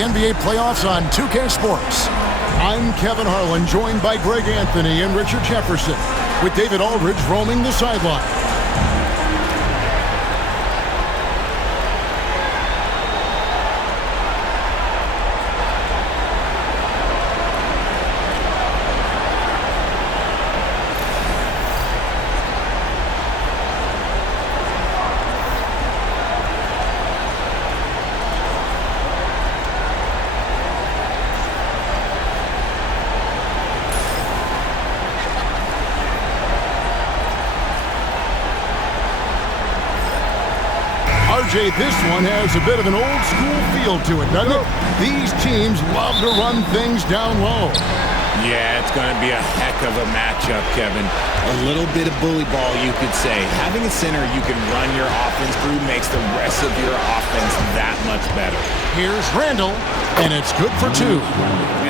the NBA playoffs on 2K Sports. I'm Kevin Harlan, joined by Greg Anthony and Richard Jefferson, with David Aldridge roaming the sideline. RJ, this one has a bit of an old-school feel to it, doesn't it? These teams love to run things down low. Yeah, it's going to be a heck of a matchup, Kevin. A little bit of bully ball, you could say. Having a center you can run your offense through makes the rest of your offense that much better. Here's Randall, and it's good for two.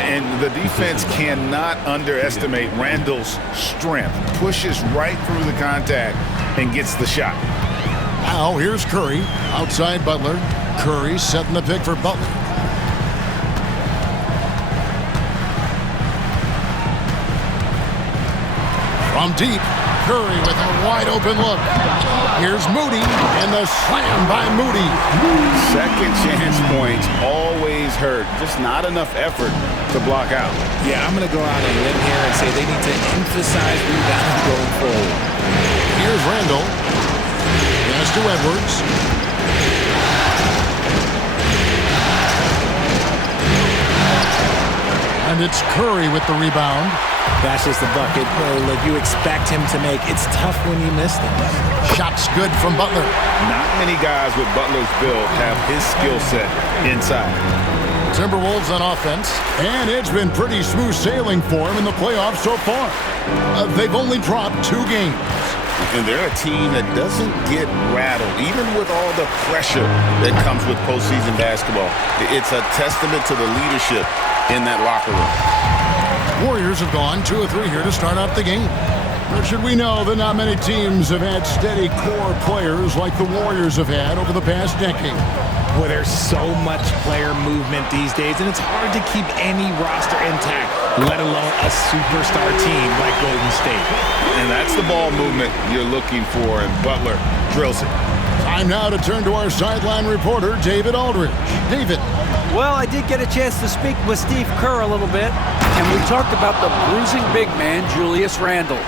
And the defense cannot underestimate Randall's strength. Pushes right through the contact and gets the shot. Now here's Curry, outside Butler. Curry setting the pick for Butler. From deep, Curry with a wide-open look. Here's Moody, and the slam by Moody. Second chance points always hurt. Just not enough effort to block out. Yeah, I'm going to go out on a limb here and say they need to emphasize rebounding going forward. Here's Randall. Pass to Edwards. And it's Curry with the rebound. That's just the bucket like you expect him to make. It's tough when you miss them. Shot's good from Butler. Not many guys with Butler's build have his skill set inside. Timberwolves on offense, and it's been pretty smooth sailing for them in the playoffs so far. They've only dropped 2 games. And they're a team that doesn't get rattled, even with all the pressure that comes with postseason basketball. It's a testament to the leadership in that locker room. Warriors have gone 2 of 3 here to start out the game. Richard, we know that not many teams have had steady core players like the Warriors have had over the past decade. Well, there's so much player movement these days, and it's hard to keep any roster intact, let alone a superstar team like Golden State. And that's the ball movement you're looking for, and Butler drills it. Time now to turn to our sideline reporter, David Aldridge. David. Well, I did get a chance to speak with Steve Kerr a little bit, and we talked about the bruising big man, Julius Randle.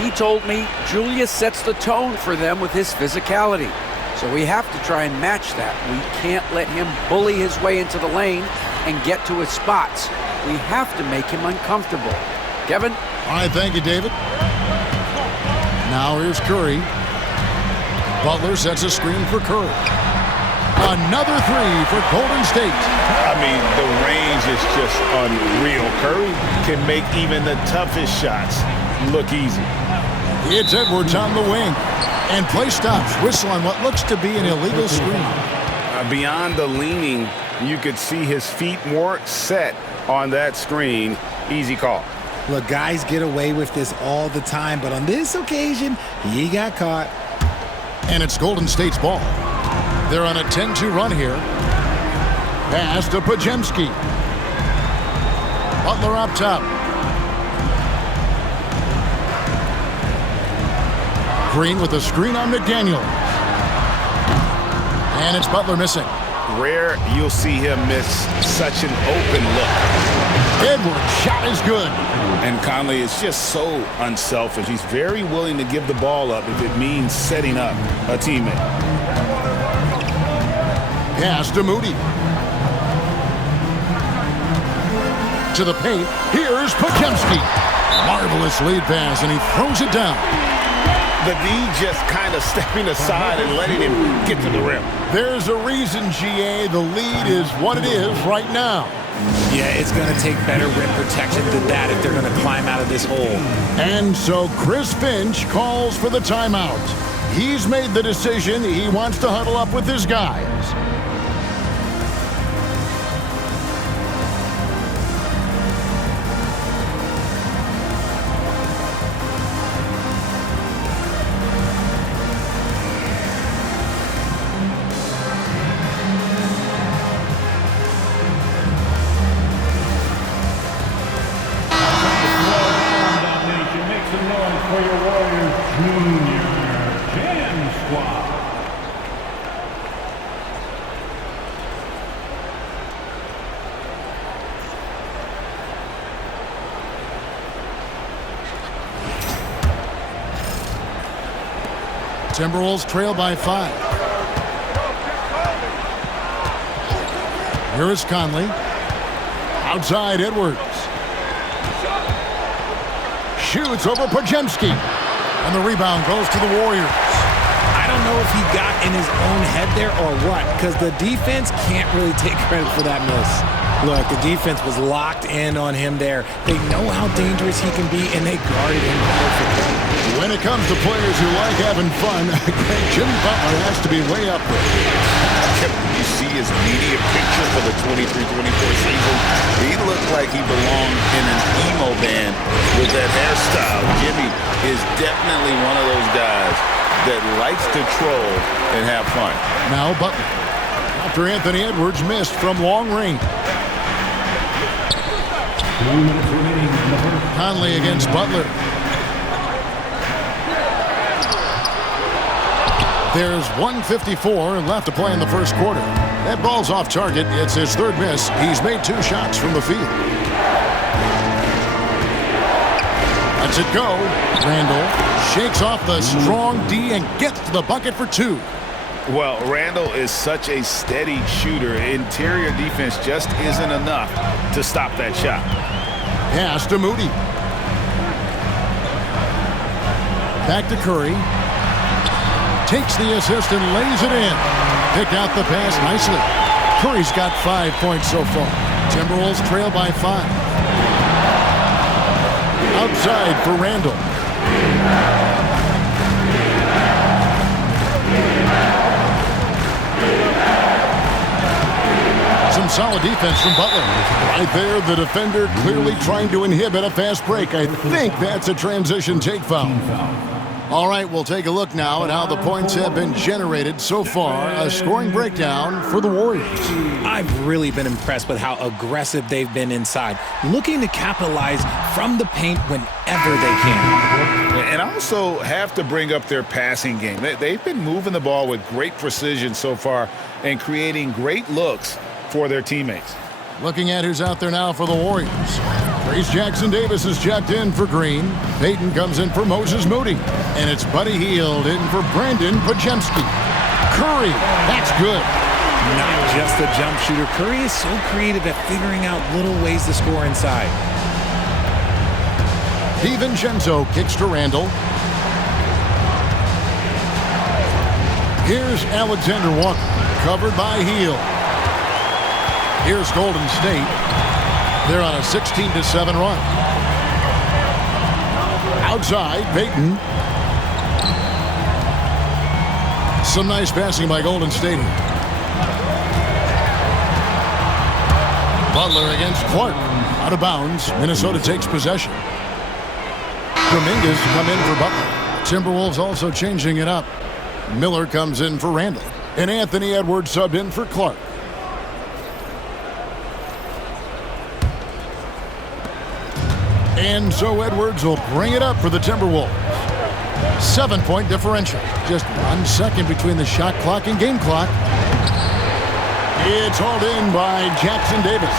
He told me Julius sets the tone for them with his physicality. So we have to try and match that. We can't let him bully his way into the lane and get to his spots. We have to make him uncomfortable. Kevin? All right, thank you, David. Now here's Curry. Butler sets a screen for Curry. Another 3 for Golden State. I mean, the range is just unreal. Curry can make even the toughest shots look easy. It's Edwards on the wing. And play stops. Whistle on what looks to be an illegal screen. Beyond the leaning, you could see his feet more set on that screen. Easy call. Look, guys get away with this all the time, but on this occasion, he got caught. And it's Golden State's ball. They're on a 10-2 run here. Pass to Pajemski. Butler up top. Green with a screen on McDaniel. And it's Butler missing. Rare you'll see him miss such an open look. Edwards' shot is good. And Conley is just so unselfish. He's very willing to give the ball up if it means setting up a teammate. Pass to Moody. To the paint. Here's Pajemski. Marvelous lead pass, and he throws it down. The D just kind of stepping aside and letting him get to the rim. There's a reason, GA, the lead is what it is right now. Yeah, it's going to take better rim protection than that if they're going to climb out of this hole. And so Chris Finch calls for the timeout. He's made the decision. He wants to huddle up with his guys. Timberwolves trail by 5. Here is Conley. Outside, Edwards. Shoots over Podziemski. And the rebound goes to the Warriors. I don't know if he got in his own head there or what, because the defense can't really take credit for that miss. Look, the defense was locked in on him there. They know how dangerous he can be, and they guarded him perfectly. When it comes to players who like having fun, Jimmy Butler has to be way up there. You see his media picture for the 23-24 season. He looked like he belonged in an emo band with that hairstyle. Jimmy is definitely one of those guys that likes to troll and have fun. Now Butler. After Anthony Edwards missed from long range. Conley against Butler. There's 1:54 left to play in the first quarter. That ball's off target. It's his third miss. He's made 2 shots from the field. Lets it go. Randall shakes off the strong D and gets to the bucket for 2. Well, Randall is such a steady shooter. Interior defense just isn't enough to stop that shot. Pass to Moody. Back to Curry. Takes the assist and lays it in. Picked out the pass nicely. Curry's got 5 points so far. Timberwolves trail by 5. Outside for Randall. Some solid defense from Butler. Right there, the defender clearly trying to inhibit a fast break. I think that's a transition take foul. All right, we'll take a look now at how the points have been generated so far. A scoring breakdown for the Warriors. I've really been impressed with how aggressive they've been inside, looking to capitalize from the paint whenever they can. And I also have to bring up their passing game. They've been moving the ball with great precision so far and creating great looks for their teammates. Looking at who's out there now for the Warriors. Trace Jackson-Davis is checked in for Green. Payton comes in for Moses Moody. And it's Buddy Hield in for Brandon Podziemski. Curry, that's good. Not just a jump shooter. Curry is so creative at figuring out little ways to score inside. DiVincenzo kicks to Randall. Here's Alexander Walker, covered by Hield. Here's Golden State. They're on a 16-7 run. Outside, Payton. Some nice passing by Golden State. Butler against Clark. Out of bounds. Minnesota takes possession. Dominguez come in for Butler. Timberwolves also changing it up. Miller comes in for Randall. And Anthony Edwards subbed in for Clark. And so Edwards will bring it up for the Timberwolves. 7-point differential. Just 1 second between the shot clock and game clock. It's hauled in by Jackson-Davis.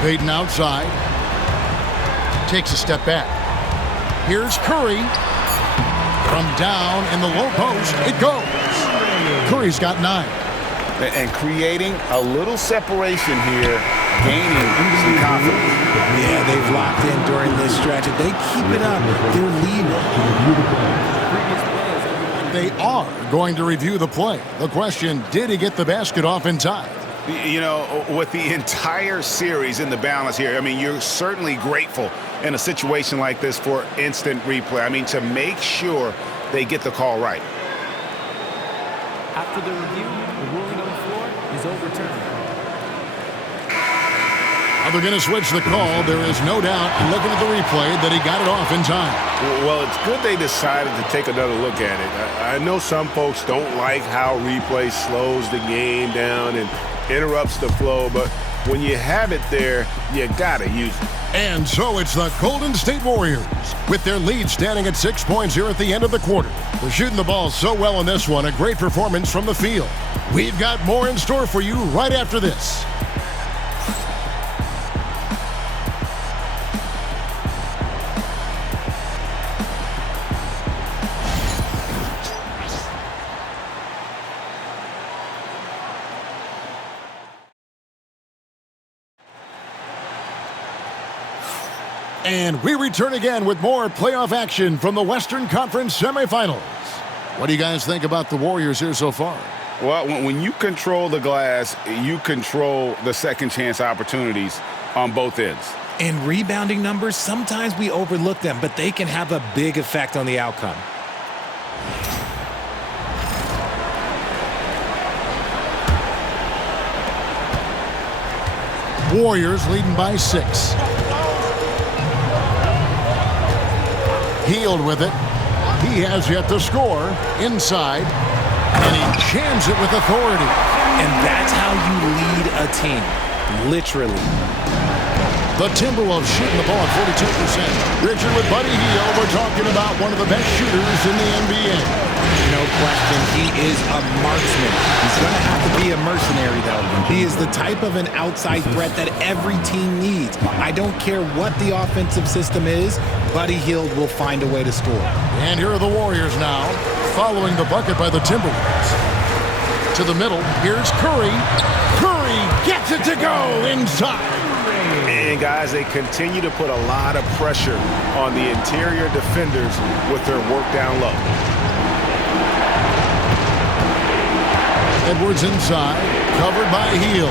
Payton outside. Takes a step back. Here's Curry. From down in the low post, it goes. Curry's got 9. And creating a little separation here, gaining some confidence. Yeah, they've locked in during this stretch. If they keep it up, they're leading. They are going to review the play. The question, did he get the basket off in time? You know, with the entire series in the balance here, I mean, you're certainly grateful in a situation like this for instant replay. I mean, to make sure they get the call right. After the review, the ruling on the floor is overturned. They're going to switch the call. There is no doubt, looking at the replay, that he got it off in time. Well, it's good they decided to take another look at it. I know some folks don't like how replay slows the game down and interrupts the flow, but when you have it there, you gotta use it. And so it's the Golden State Warriors, with their lead standing at 6 points here at the end of the quarter. They're shooting the ball so well in this one, a great performance from the field. We've got more in store for you right after this. And we return again with more playoff action from the Western Conference semifinals. What do you guys think about the Warriors here so far? Well, when you control the glass, you control the second chance opportunities on both ends. And rebounding numbers, sometimes we overlook them, but they can have a big effect on the outcome. Warriors leading by 6. Healed with it. He has yet to score inside, and he jams it with authority. And that's how you lead a team, literally. The Timberwolves shooting the ball at 42%. Richard with Buddy Hield, we're talking about one of the best shooters in the NBA. No question, he is a marksman. He's going to have to be a mercenary, though. He is the type of an outside threat that every team needs. I don't care what the offensive system is, Buddy Hield will find a way to score. And here are the Warriors now, following the bucket by the Timberwolves. To the middle, here's Curry. Curry gets it to go inside. And guys, they continue to put a lot of pressure on the interior defenders with their work down low. Edwards inside, covered by Hield.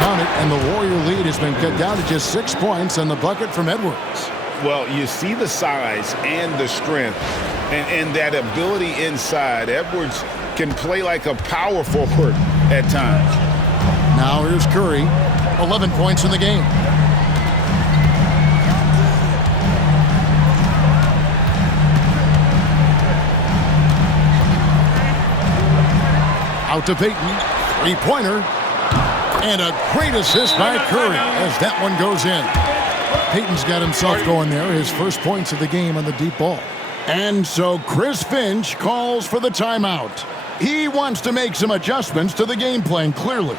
Count it, and the Warrior lead has been cut down to just 6 points on the bucket from Edwards. Well, you see the size and the strength and that ability inside. Edwards can play like a power forward at times. Now here's Curry, 11 points in the game. Out to Payton, three-pointer, and a great assist by Curry as that one goes in. Payton's got himself going there, his first points of the game on the deep ball. And so Chris Finch calls for the timeout. He wants to make some adjustments to the game plan, clearly.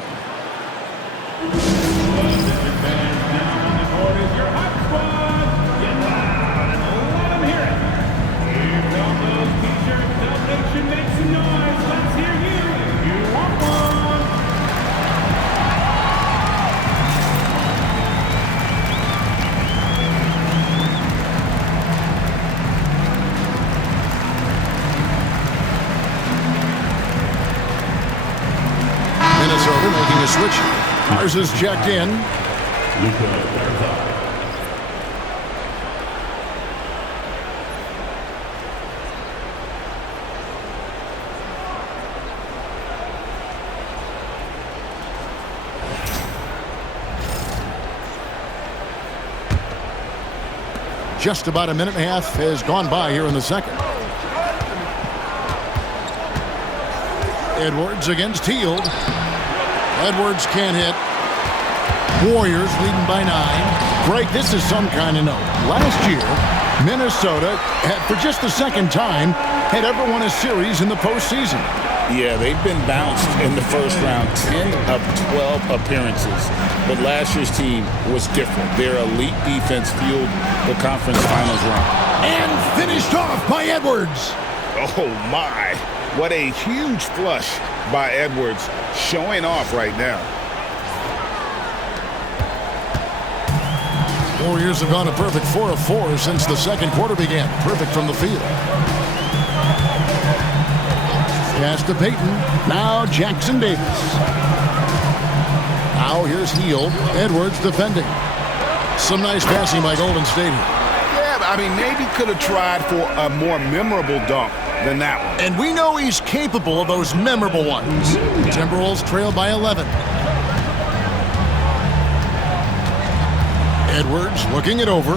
Minnesota making a switch. Ours is checked in. Just about a minute and a half has gone by here in the second. Edwards against Hield. Edwards can't hit. Warriors leading by 9. Greg, this is some kind of note. Last year, Minnesota, for just the second time, had ever won a series in the postseason. Yeah, they've been bounced in the first round, 10 of 12 appearances. But last year's team was different. Their elite defense fueled the conference finals run. And finished off by Edwards. Oh, my. What a huge flush by Edwards, showing off right now. Warriors have gone a perfect 4 of 4 since the second quarter began. Perfect from the field. Pass to Payton. Now Jackson Davis. Now here's Hield. Edwards defending. Some nice passing by Golden State. Yeah, I mean, maybe could have tried for a more memorable dunk than that one. And we know he's capable of those memorable ones. Timberwolves trail by 11. Edwards looking it over.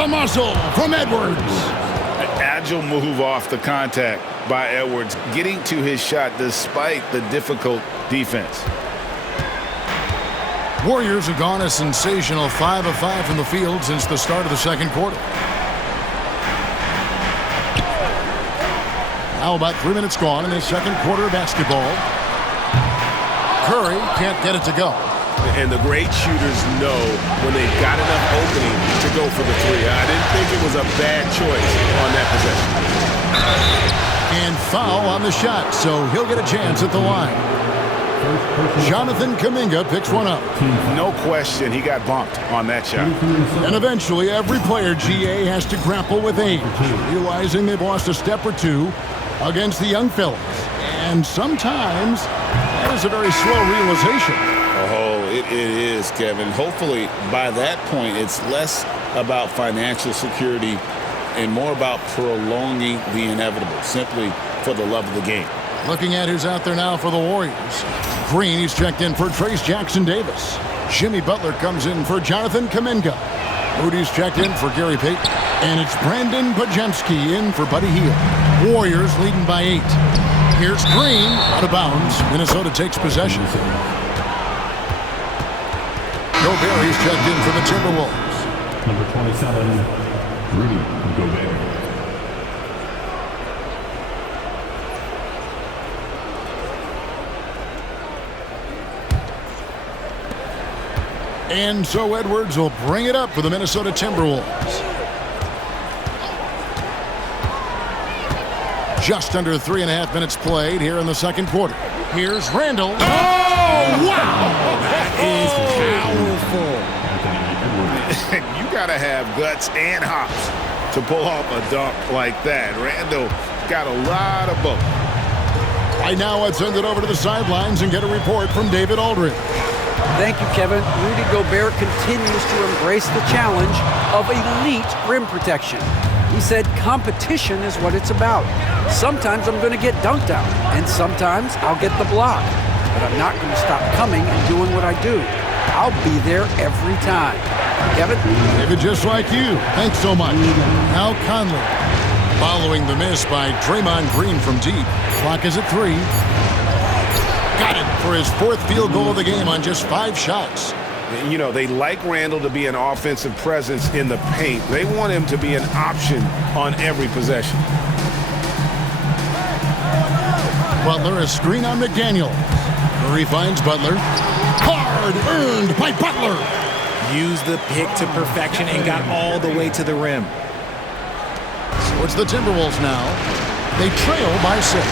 The muscle from Edwards. An agile move off the contact. by Edwards, getting to his shot despite the difficult defense. Warriors have gone a sensational 5 of 5 from the field since the start of the second quarter. Now about 3 minutes gone in the second quarter of basketball. Curry can't get it to go. And the great shooters know when they've got enough opening to go for the three. I didn't think it was a bad choice on that possession. And foul on the shot, so he'll get a chance at the line. Jonathan Kuminga picks one up. No question, he got bumped on that shot. And eventually, every player, GA, has to grapple with age, realizing they've lost a step or two against the young fellas. And sometimes, that is a very slow realization. Oh, it is, Kevin. Hopefully, by that point, it's less about financial security and more about prolonging the inevitable, simply for the love of the game. Looking at who's out there now for the Warriors. Green, he's checked in for Trace Jackson-Davis. Jimmy Butler comes in for Jonathan Kuminga. Moody's checked in for Gary Payton. And it's Brandon Podziemski in for Buddy Hield. Warriors leading by 8. Here's Green, out of bounds. Minnesota takes possession. Gobert, he's checked in for the Timberwolves. Number 27, Rudy Gobert. And so Edwards will bring it up for the Minnesota Timberwolves. Just under 3.5 minutes played here in the second quarter. Here's Randall. Oh, wow! That is powerful. You got to have guts and hops to pull off a dunk like that. Randall got a lot of both. Right now, let's send it over to the sidelines and get a report from David Aldridge. Thank you, Kevin. Rudy Gobert continues to embrace the challenge of elite rim protection. He said competition is what it's about. Sometimes I'm going to get dunked out, and sometimes I'll get the block. But I'm not going to stop coming and doing what I do. I'll be there every time. Kevin? David, just like you. Thanks so much. Now Conley. Following the miss by Draymond Green from deep. Clock is at 3. Got it for his 4th field goal of the game on just 5 shots. You know, they like Randall to be an offensive presence in the paint. They want him to be an option on every possession. Butler, a screen on McDaniel. Murray finds Butler. Hard earned by Butler. Used the pick to perfection and got all the way to the rim. So it's the Timberwolves now. They trail by 6.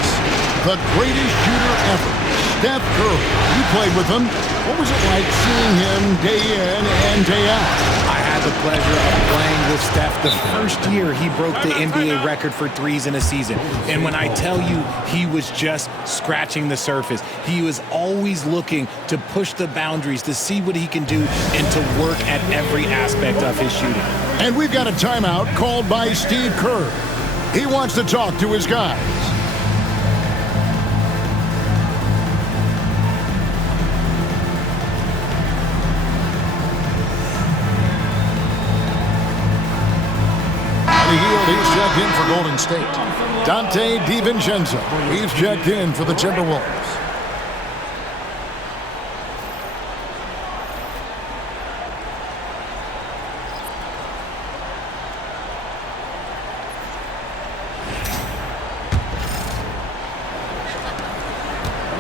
The greatest shooter ever, Steph Curry. You played with him. What was it like seeing him day in and day out? I had the pleasure of playing with Steph the first year he broke the NBA record for threes in a season. And when I tell you he was just scratching the surface, he was always looking to push the boundaries, to see what he can do, and to work at every aspect of his shooting. And we've got a timeout called by Steve Kerr. He wants to talk to his guys. He's checked in for Golden State. Dante DiVincenzo. He's checked in for the Timberwolves.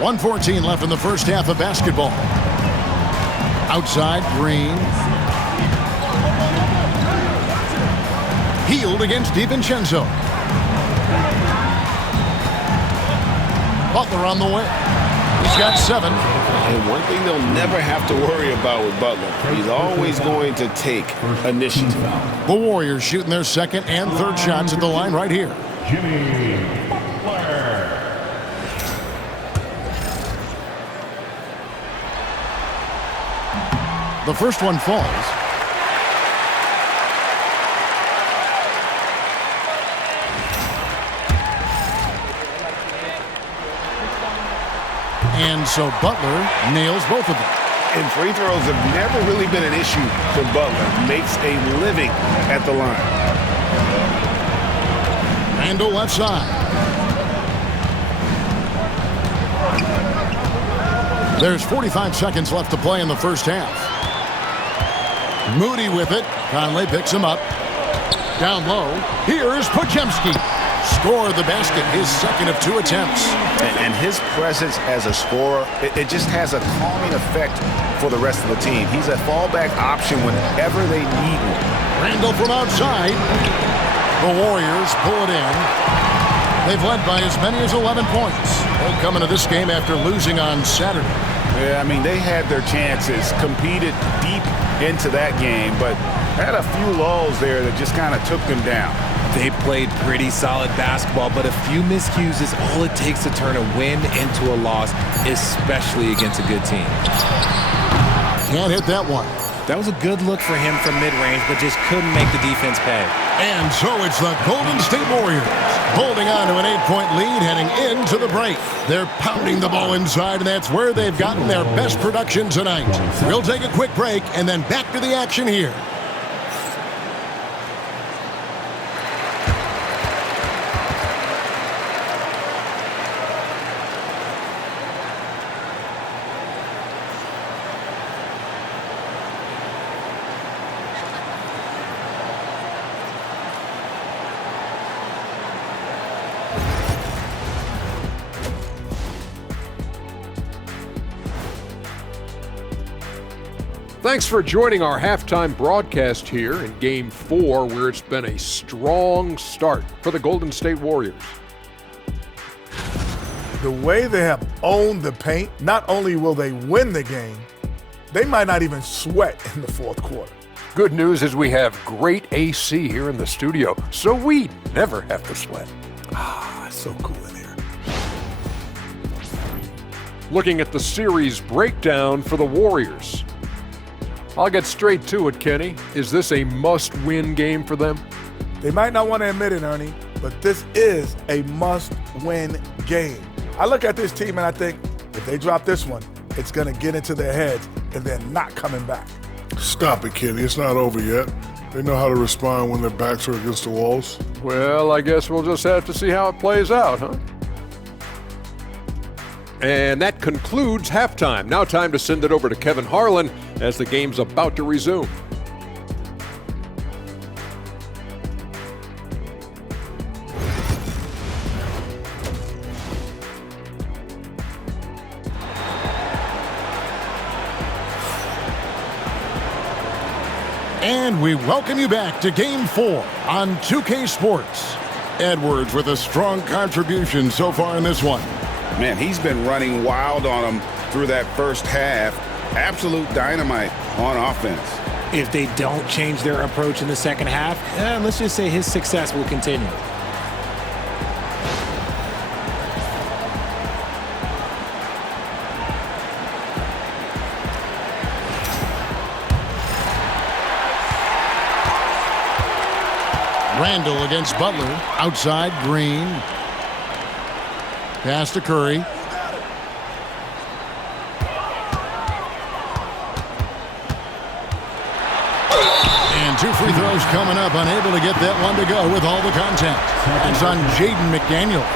.114 left in the first half of basketball. Outside, Green. Hield against DiVincenzo. Butler on the way. He's got 7. And one thing they'll never have to worry about with Butler, he's always going to take initiative. The Warriors shooting their second and third shots at the line right here. Jimmy Butler. The first one falls. And so Butler nails both of them. And free throws have never really been an issue for Butler. Makes a living at the line. Randall left side. There's 45 seconds left to play in the first half. Moody with it. Conley picks him up. Down low. Here's Podziemski. Scored the basket, his second of 2 attempts. And his presence as a scorer, it just has a calming effect for the rest of the team. He's a fallback option whenever they need one. Randall from outside. The Warriors pull it in. They've led by as many as 11 points. They'll come into this game after losing on Saturday. Yeah, I mean, they had their chances, competed deep into that game, but had a few lulls there that just kind of took them down. They played pretty solid basketball, but a few miscues is all it takes to turn a win into a loss, especially against a good team. Can't hit that one. That was a good look for him from mid-range, but just couldn't make the defense pay. And so it's the Golden State Warriors holding on to an 8-point lead heading into the break. They're pounding the ball inside, and that's where they've gotten their best production tonight. We'll take a quick break and then back to the action here. Thanks for joining our halftime broadcast here in Game 4, where it's been a strong start for the Golden State Warriors. The way they have owned the paint, not only will they win the game, they might not even sweat in the fourth quarter. Good news is we have great AC here in the studio, so we never have to sweat. Ah, so cool in here. Looking at the series breakdown for the Warriors. I'll get straight to it, Kenny. Is this a must-win game for them? They might not want to admit it, Ernie, but this is a must-win game. I look at this team and I think, if they drop this one, it's going to get into their heads and they're not coming back. Stop it, Kenny. It's not over yet. They know how to respond when their backs are against the walls. Well, I guess we'll just have to see how it plays out, huh? And that concludes halftime. Now time to send it over to Kevin Harlan as the game's about to resume. And we welcome you back to Game 4 on 2K Sports. Edwards with a strong contribution so far in this one. Man, he's been running wild on them through that first half. Absolute dynamite on offense. If they don't change their approach in the second half, let's just say his success will continue. Randall against Butler. Outside, Green. Pass to Curry. And 2 free throws coming up. Unable to get that one to go with all the contact. That's on Jaden McDaniel.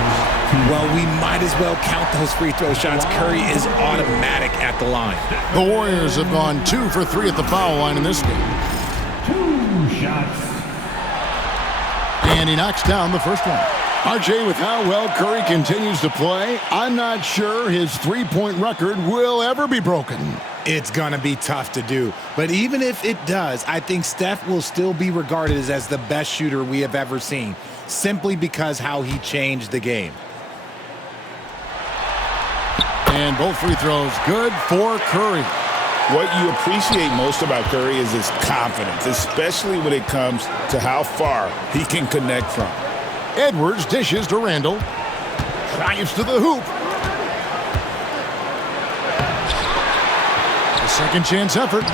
Well, we might as well count those free throw shots. Curry is automatic at the line. The Warriors have gone 2 for 3 at the foul line in this game. 2 shots. And he knocks down the first one. RJ, with how well Curry continues to play, I'm not sure his three-point record will ever be broken. It's going to be tough to do. But even if it does, I think Steph will still be regarded as the best shooter we have ever seen, simply because how he changed the game. And both free throws good for Curry. What you appreciate most about Curry is his confidence, especially when it comes to how far he can connect from. Edwards dishes to Randall. Drives to the hoop. A second chance effort.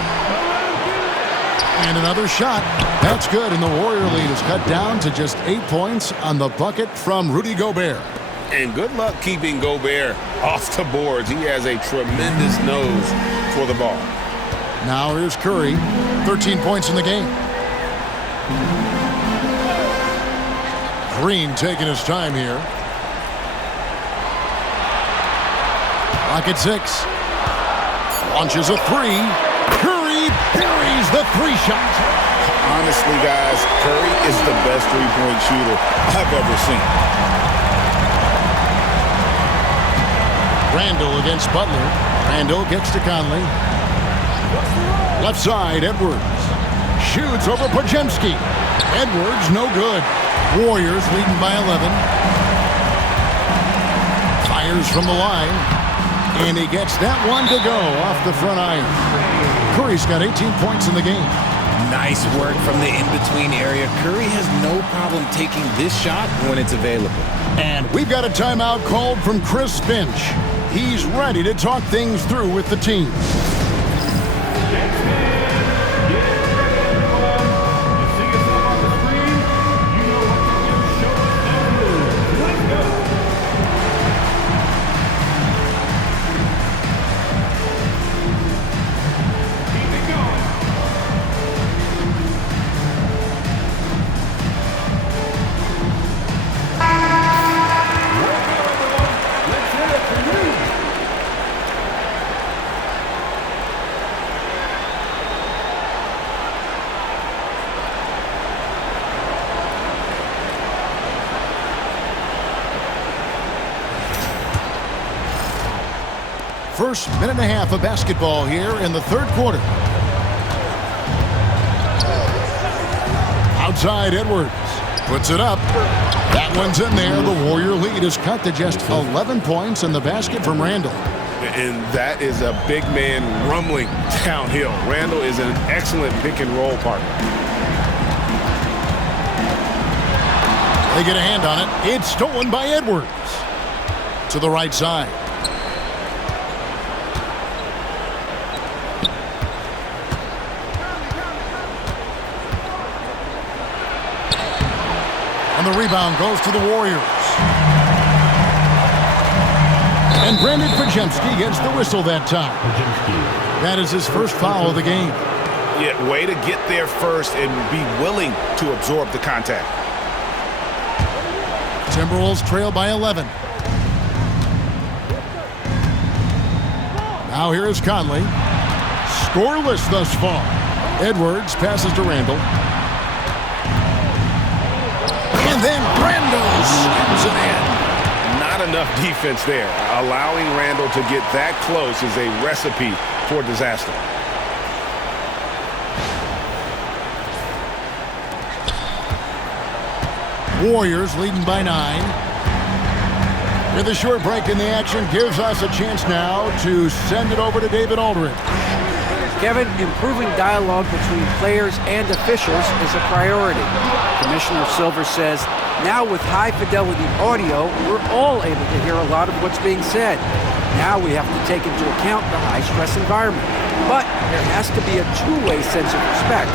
And another shot. That's good, and the Warrior lead is cut down to just 8 points on the bucket from Rudy Gobert. And good luck keeping Gobert off the boards. He has a tremendous nose for the ball. Now here's Curry. 13 points in the game. Green taking his time here. Clock at 6. Launches a three. Curry buries the three shot. Honestly, guys, Curry is the best three-point shooter I've ever seen. Randall against Butler. Randall gets to Conley. Left side, Edwards. Shoots over Podziemski. Edwards, no good. Warriors leading by 11. Fires from the line. And he gets that one to go off the front iron. Curry's got 18 points in the game. Nice work from the in-between area. Curry has no problem taking this shot when it's available. And we've got a timeout called from Chris Finch. He's ready to talk things through with the team. First minute and a half of basketball here in the third quarter. Outside, Edwards puts it up. That one's in there. The Warrior lead is cut to just 11 points in the basket from Randall. And that is a big man rumbling downhill. Randall is an excellent pick and roll partner. They get a hand on it. It's stolen by Edwards. To the right side. And the rebound goes to the Warriors. And Brandon Podziemski gets the whistle that time. That is his first foul of the game. Yeah, way to get there first and be willing to absorb the contact. Timberwolves trail by 11. Now here is Conley. Scoreless thus far. Edwards passes to Randall. And then Randall slams it in. Not enough defense there. Allowing Randall to get that close is a recipe for disaster. Warriors leading by 9. With a short break in the action, gives us a chance now to send it over to David Aldridge. Kevin, improving dialogue between players and officials is a priority. Commissioner Silver says, now with high-fidelity audio, we're all able to hear a lot of what's being said. Now we have to take into account the high-stress environment. But there has to be a two-way sense of respect.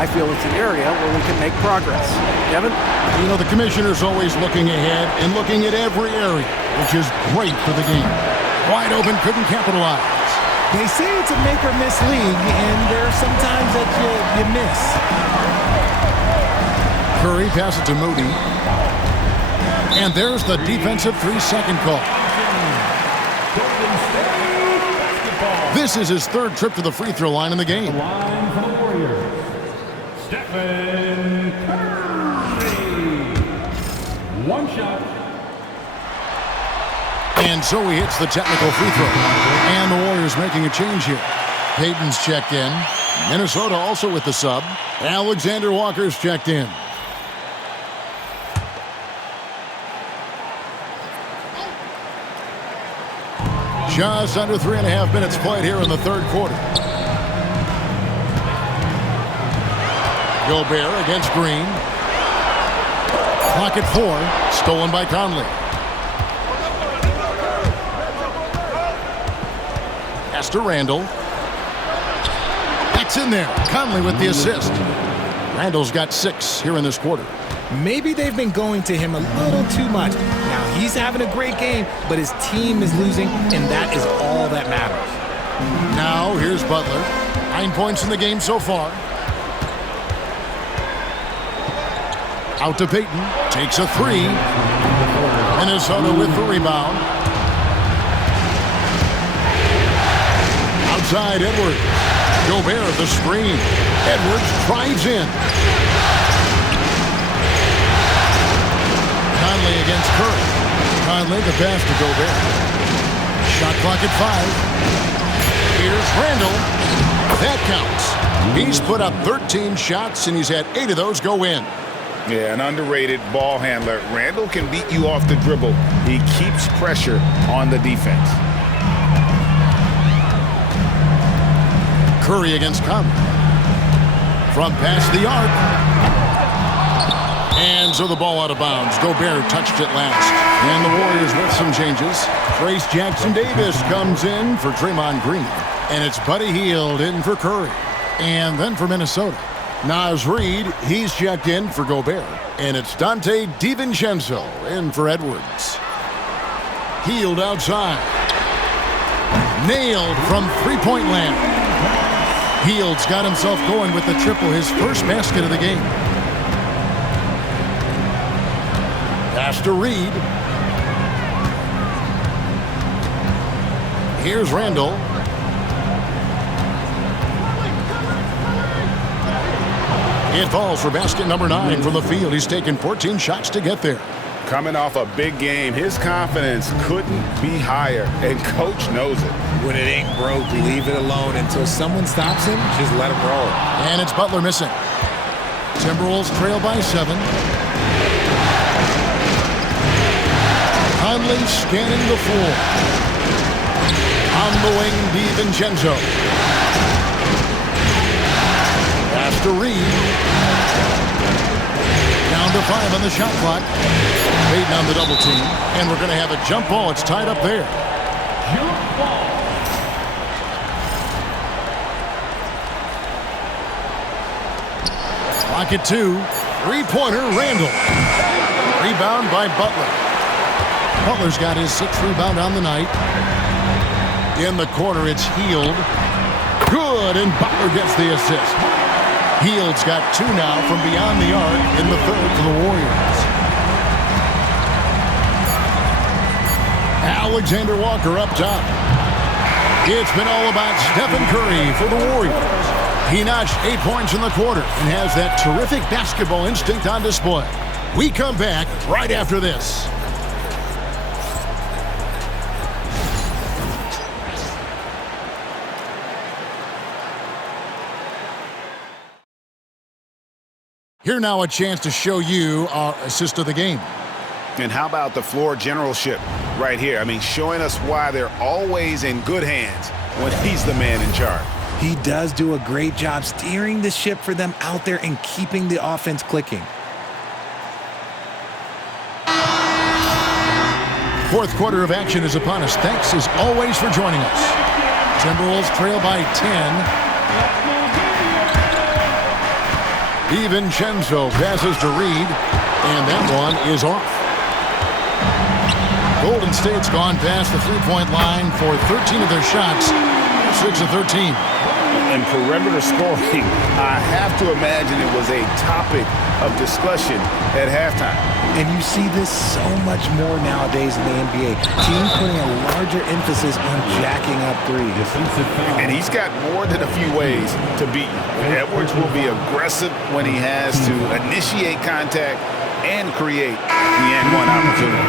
I feel it's an area where we can make progress. Kevin? You know, the commissioner's always looking ahead and looking at every area, which is great for the game. Wide open, couldn't capitalize. They say it's a make-or-miss league, and there are some times that you miss. Curry passes it to Moody. And there's the defensive 3-second call. This is his third trip to the free throw line in the game. Line for the Warriors. Stephen Curry. One shot. And so he hits the technical free throw. And the Warriors making a change here. Payton's checked in. Minnesota also with the sub. Alexander Walker's checked in. Just under 3.5 minutes played here in the third quarter. Gobert against Green. Clock at 4. Stolen by Conley. Pass to Randall. That's in there. Conley with the assist. Randall's got 6 here in this quarter. Maybe they've been going to him a little too much. Now, he's having a great game, but his team is losing, and that is all that matters. Now, here's Butler. 9 points in the game so far. Out to Payton. Takes a 3. Minnesota with the rebound. inside Edwards. Gobert the screen. Edwards drives in. Conley against Curry. Conley the pass to Gobert. Shot clock at 5. Here's Randall. That counts. He's put up 13 shots, and he's had 8 of those go in. Yeah, an underrated ball handler. Randall can beat you off the dribble. He keeps pressure on the defense. Curry against Conley. From past the arc. And so the ball out of bounds. Gobert touched it last. And the Warriors with some changes. Trace Jackson-Davis comes in for Draymond Green. And it's Buddy Hield in for Curry. And then for Minnesota, Naz Reid, he's checked in for Gobert. And it's Dante DiVincenzo in for Edwards. Hield outside. Nailed from three-point land. Hield's got himself going with the triple, his first basket of the game. Pass to Reid. Here's Randall. It falls for basket number 9 from the field. He's taken 14 shots to get there. Coming off a big game, his confidence couldn't be higher, and coach knows it. When it ain't broke, leave it alone until someone stops him. Just let him roll. And it's Butler missing. Timberwolves trail by 7. Conley scanning the floor. On the wing, DiVincenzo. Pass to Reid. Down to 5 on the shot clock. Waiting on the double team. And we're going to have a jump ball. It's tied up there. Jump ball. Clock at 2. Three-pointer, Randall. Rebound by Butler. Butler's got his 6th rebound on the night. In the corner, it's Hield. Good, and Butler gets the assist. Hield's got 2 now from beyond the arc in the 3rd for the Warriors. Alexander Walker up top. It's been all about Stephen Curry for the Warriors. He notched 8 points in the quarter and has that terrific basketball instinct on display. We come back right after this. Here now a chance to show you our assist of the game. And how about the floor generalship right here? I mean, showing us why they're always in good hands when he's the man in charge. He does do a great job steering the ship for them out there and keeping the offense clicking. 4th quarter of action is upon us. Thanks as always for joining us. Timberwolves trail by 10. DiVincenzo passes to Reid, and that one is off. Golden State's gone past the three-point line for 13 of their shots, 6 of 13. And perimeter scoring, I have to imagine it was a topic of discussion at halftime. And you see this so much more nowadays in the NBA. Teams putting a larger emphasis on jacking up threes. And he's got more than a few ways to beat you. Edwards will be aggressive when he has to initiate contact and create the and-one opportunity.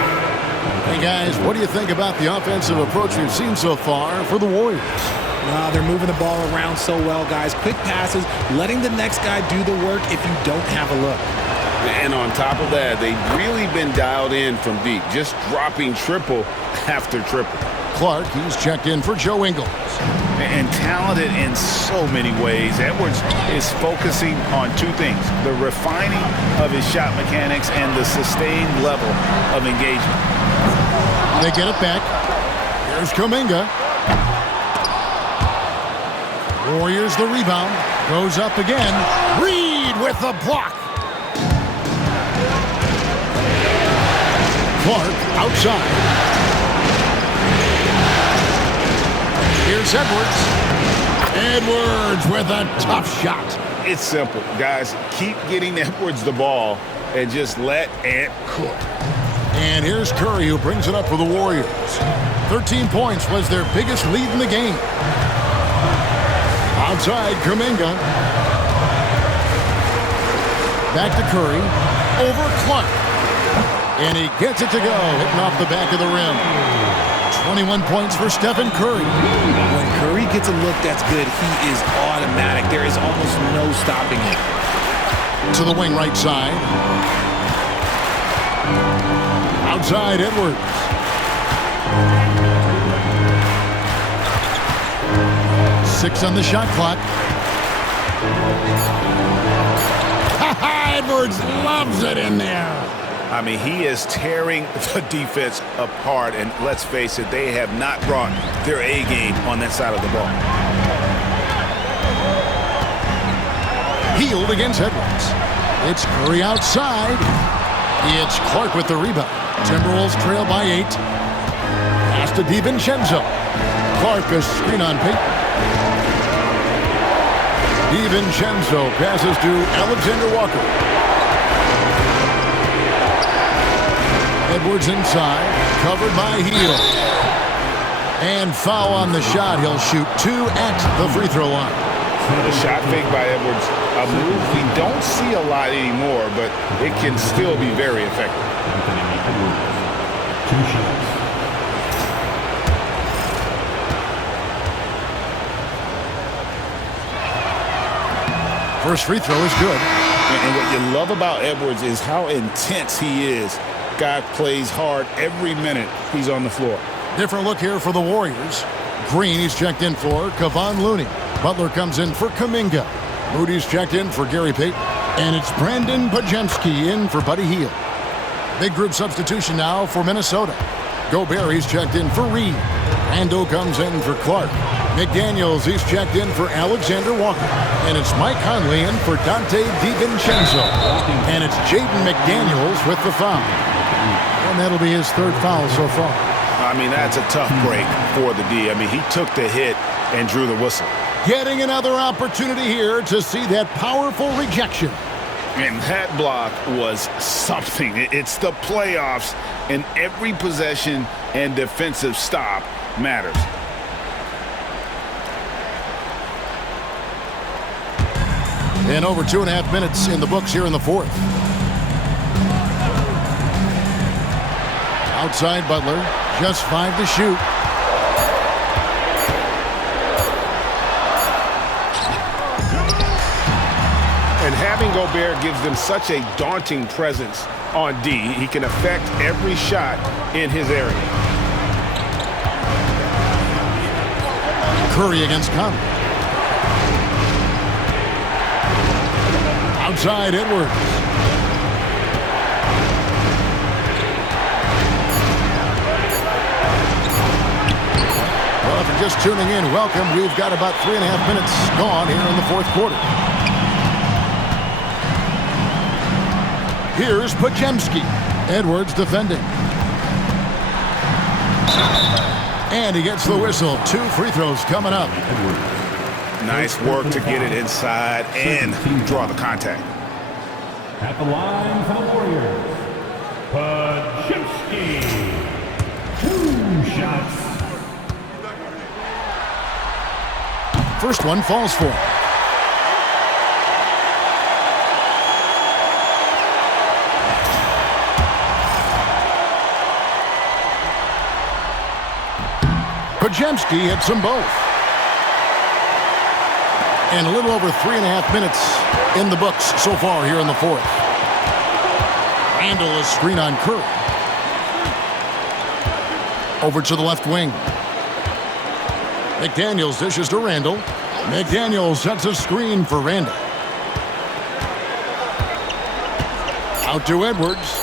Hey, guys, what do you think about the offensive approach we've seen so far for the Warriors? They're moving the ball around so well, guys. Quick passes, letting the next guy do the work if you don't have a look. And on top of that, they've really been dialed in from deep, just dropping triple after triple. Clark, he's checked in for Joe Ingles. And talented in so many ways. Edwards is focusing on 2 things: the refining of his shot mechanics and the sustained level of engagement. They get it back. Here's Kuminga. Warriors the rebound. Goes up again. Reid with the block. Clark outside. Here's Edwards. Edwards with a tough shot. It's simple, guys. Keep getting Edwards the ball and just let it cook. And here's Curry, who brings it up for the Warriors. 13 points was their biggest lead in the game. Outside, Kuminga. Back to Curry. Over Clark. And he gets it to go, hitting off the back of the rim. 21 points for Stephen Curry. When Curry gets a look that's good, he is automatic. There is almost no stopping him. To the wing right side. Outside, Edwards. Six on the shot clock. Edwards loves it in there. I mean, he is tearing the defense apart, and let's face it, they have not brought their A game on that side of the ball. Healed against Edwards. It's Curry outside. It's Clark with the rebound. Timberwolves trail by 8. Pass to DiVincenzo. Clark a screen on Payton. DiVincenzo passes to Alexander Walker. Edwards inside, covered by Hield. And foul on the shot. He'll shoot 2 at the free throw line. The shot fake by Edwards, a move we don't see a lot anymore, but it can still be very effective. 2 shots. First free throw is good. And what you love about Edwards is how intense he is. Guy plays hard every minute he's on the floor. Different look here for the Warriors. Green, he's checked in for Kevon Looney. Butler comes in for Kuminga. Moody's checked in for Gary Payton. And it's Brandon Podziemski in for Buddy Hield. Big group substitution now for Minnesota. Gobert, he's checked in for Reed. Randall comes in for Clark. McDaniels, he's checked in for Alexander Walker. And it's Mike Conley in for Dante DiVincenzo. And it's Jaden McDaniels with the foul. And that'll be his 3rd foul so far. I mean, that's a tough break for the D. I mean, he took the hit and drew the whistle. Getting another opportunity here to see that powerful rejection. And that block was something. It's the playoffs, and every possession and defensive stop matters. And over 2.5 minutes in the books here in the 4th. Outside Butler, just 5 to shoot. And having Gobert gives them such a daunting presence on D. He can affect every shot in his area. Curry against Conley. Outside Edwards. Well, if you're just tuning in, welcome. We've got about 3.5 minutes gone here in the 4th quarter. Here's Podziemski. Edwards defending. And he gets the whistle. 2 free throws coming up. Nice work to get it inside and draw the contact. At the line for the Warriors, Podziemski. 2 shots. First one falls for him. Podziemski hits them both. And a little over 3.5 minutes in the books so far here in the 4th. Randall is screen on Curry. Over to the left wing. McDaniels dishes to Randall. McDaniels sets a screen for Randall. Out to Edwards.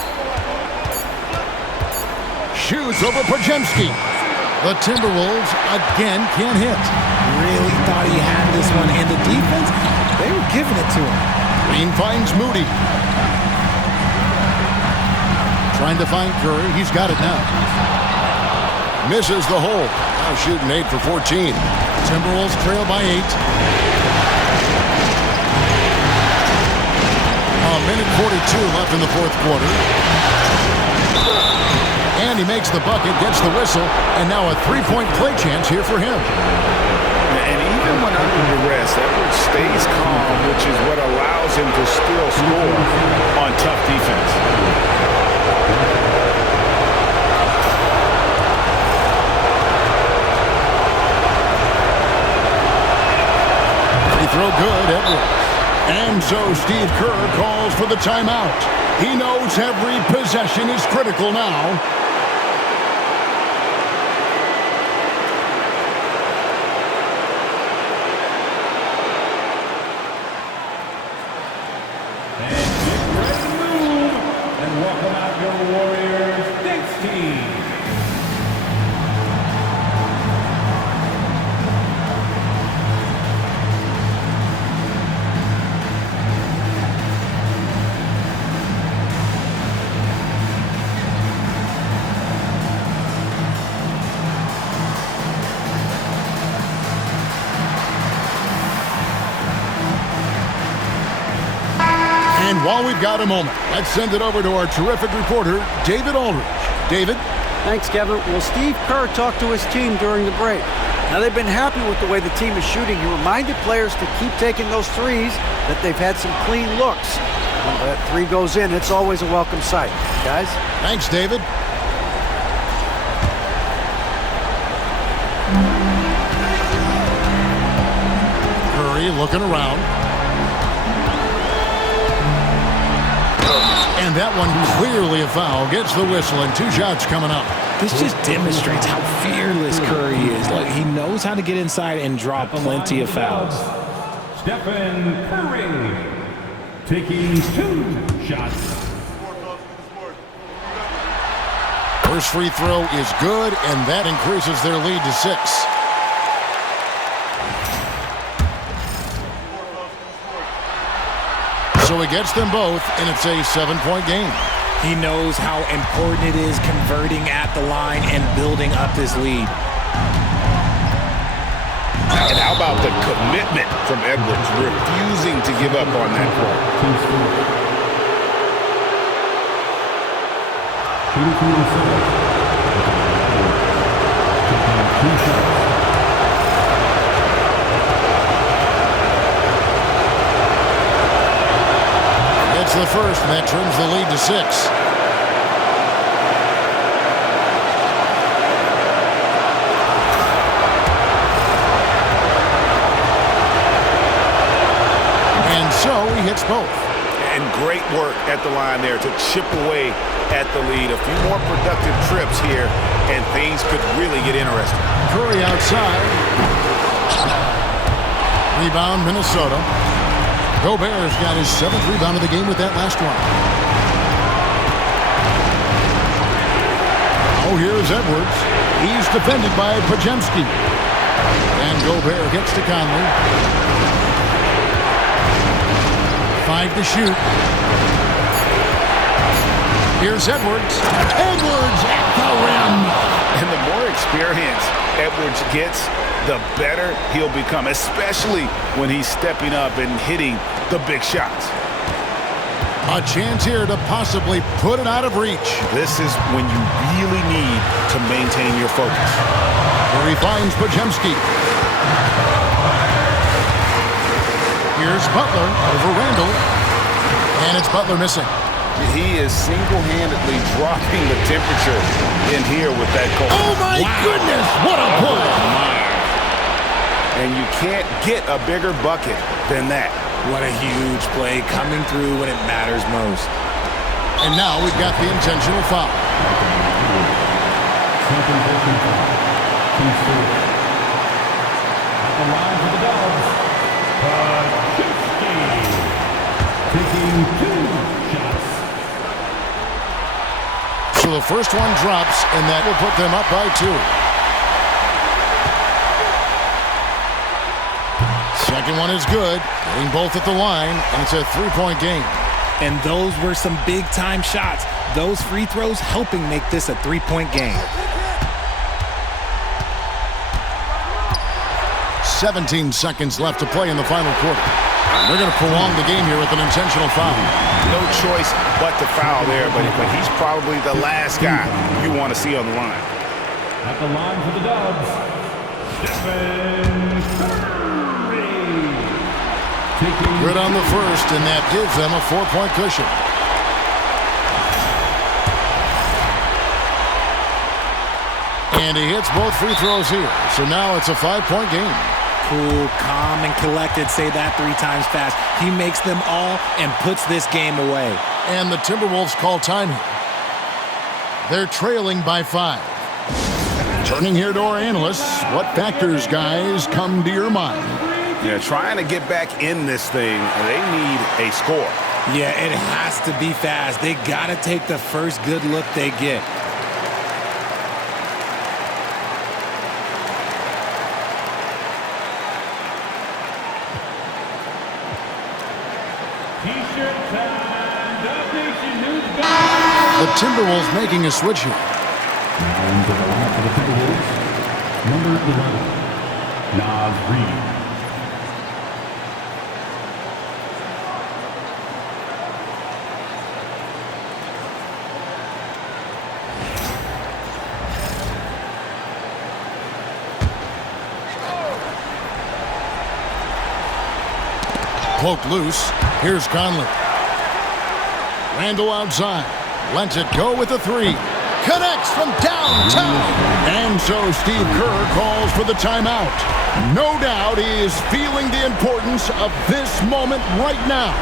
Shoots over Podziemski. The Timberwolves again can't hit. Really thought he had this one, and the defense, they were giving it to him. Green finds Moody. Trying to find Curry. He's got it now. Misses the hole. Now shooting 8 for 14. Timberwolves trail by 8. A minute 42 left in the 4th quarter. And he makes the bucket, gets the whistle, and now a 3-point play chance here for him. And even when under duress, good, Edwards. And so Steve Kerr calls for the timeout. He knows every possession is critical now. And welcome out your Warriors-2025 team. And while we've got a moment, let's send it over to our terrific reporter, David Aldridge. David? Thanks, Kevin. Well, Steve Kerr talked to his team during the break. Now, they've been happy with the way the team is shooting. He reminded players to keep taking those threes, that they've had some clean looks. When that three goes in, it's always a welcome sight. Guys? Thanks, David. Curry looking around. And that one clearly a foul. Gets the whistle and 2 shots coming up. This just demonstrates how fearless Curry is. Like, he knows how to get inside and draw plenty of fouls. Stephen Curry taking 2 shots. First free throw is good, and that increases their lead to 6. So he gets them both, and it's a 7-point game. He knows how important it is converting at the line and building up this lead. And how about the commitment from Edwards, refusing to give up on that play. Shooting from the center. Taking 2 shots. It's the first, and that trims the lead to 6. And so he hits both. And great work at the line there to chip away at the lead. A few more productive trips here, and things could really get interesting. Curry outside. Rebound, Minnesota. Gobert's got his 7th rebound of the game with that last one. Oh, here's Edwards. He's defended by Pajemski. And Gobert gets to Conley. 5 to shoot. Here's Edwards. Edwards at the rim. And the more experience Edwards gets, the better he'll become, especially when he's stepping up and hitting the big shots. A chance here to possibly put it out of reach. This is when you really need to maintain your focus. Where he finds Pajemski. Here's Butler over Randall. And it's Butler missing. He is single-handedly dropping the temperature in here with that goal. Oh, my goodness. What a play. And you can't get a bigger bucket than that. What a huge play coming through when it matters most. And now we've got the intentional foul. At the line for the Dogs, taking 2 shots. So the first one drops, and that will put them up by 2. Second one is good, hitting both at the line, and it's a 3-point game. And those were some big-time shots. Those free throws helping make this a 3-point game. 17 seconds left to play in the final quarter. They're going to prolong the game here with an intentional foul. No choice but to foul there, but he's probably the last guy you want to see on the line. At the line for the Dogs, Stephen Curry. Good on the first, and that gives them a 4-point cushion. And he hits both free throws here. So now it's a 5-point game. cool, calm, and collected. Say that 3 times fast. He makes them all and puts this game away. And the Timberwolves call time here. They're trailing by 5. Turning here to our analysts, what factors, guys, come to your mind? Yeah, trying to get back in this thing, they need a score. Yeah, it has to be fast. They got to take the first good look they get. T-shirt time. Dub Nation news guys. The Timberwolves making a switch here. And to the left of the Timberwolves, number 11, Naz Reid. Cloak loose. Here's Conley. Randall outside. Lets it go with the 3. Connects from downtown. And so Steve Kerr calls for the timeout. No doubt he is feeling the importance of this moment right now.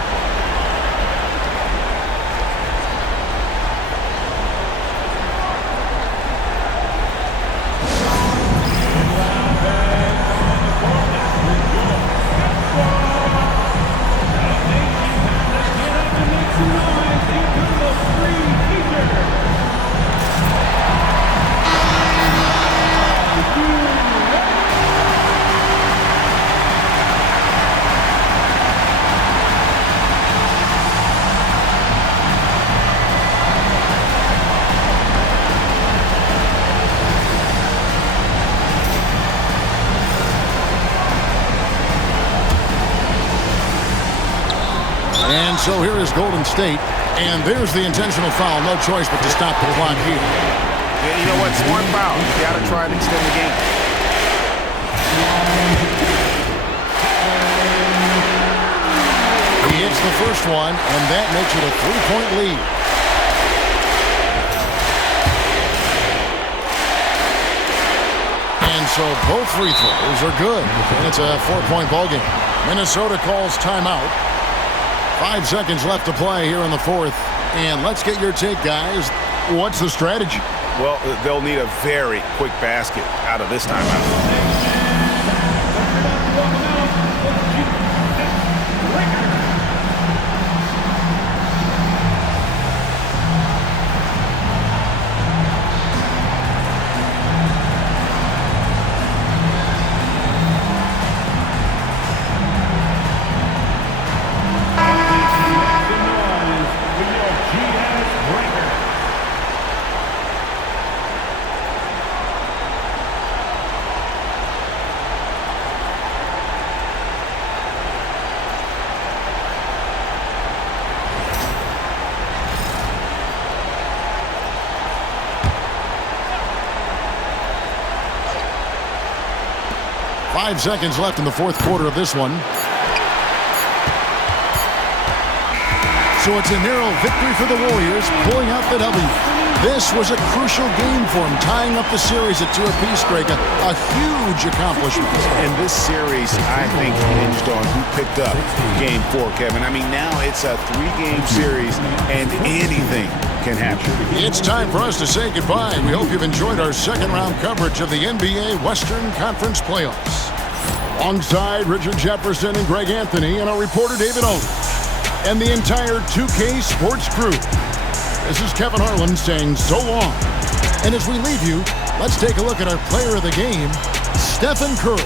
And so here is Golden State. And there's the intentional foul. No choice but to stop the clock here. Yeah, you know what? It's 1 foul. You got to try and extend the game. He hits the first one, and that makes it a 3-point lead. And so both free throws are good. And it's a 4-point ballgame. Minnesota calls timeout. 5 seconds left to play here in the 4th. And let's get your take, guys. What's the strategy? Well, they'll need a very quick basket out of this timeout. 5 seconds left in the 4th quarter of this one. So it's a narrow victory for the Warriors, pulling out the W. This was a crucial game for them, tying up the series at 2 apiece, Greg. A huge accomplishment. And this series, I think, hinged on who picked up Game 4, Kevin. I mean, now it's a 3-game series, and anything can happen. It's time for us to say goodbye. We hope you've enjoyed our second-round coverage of the NBA Western Conference Playoffs. Alongside Richard Jefferson and Greg Anthony and our reporter David Owen and the entire 2K Sports crew. This is Kevin Harlan saying so long. And as we leave you, let's take a look at our player of the game, Stephen Curry.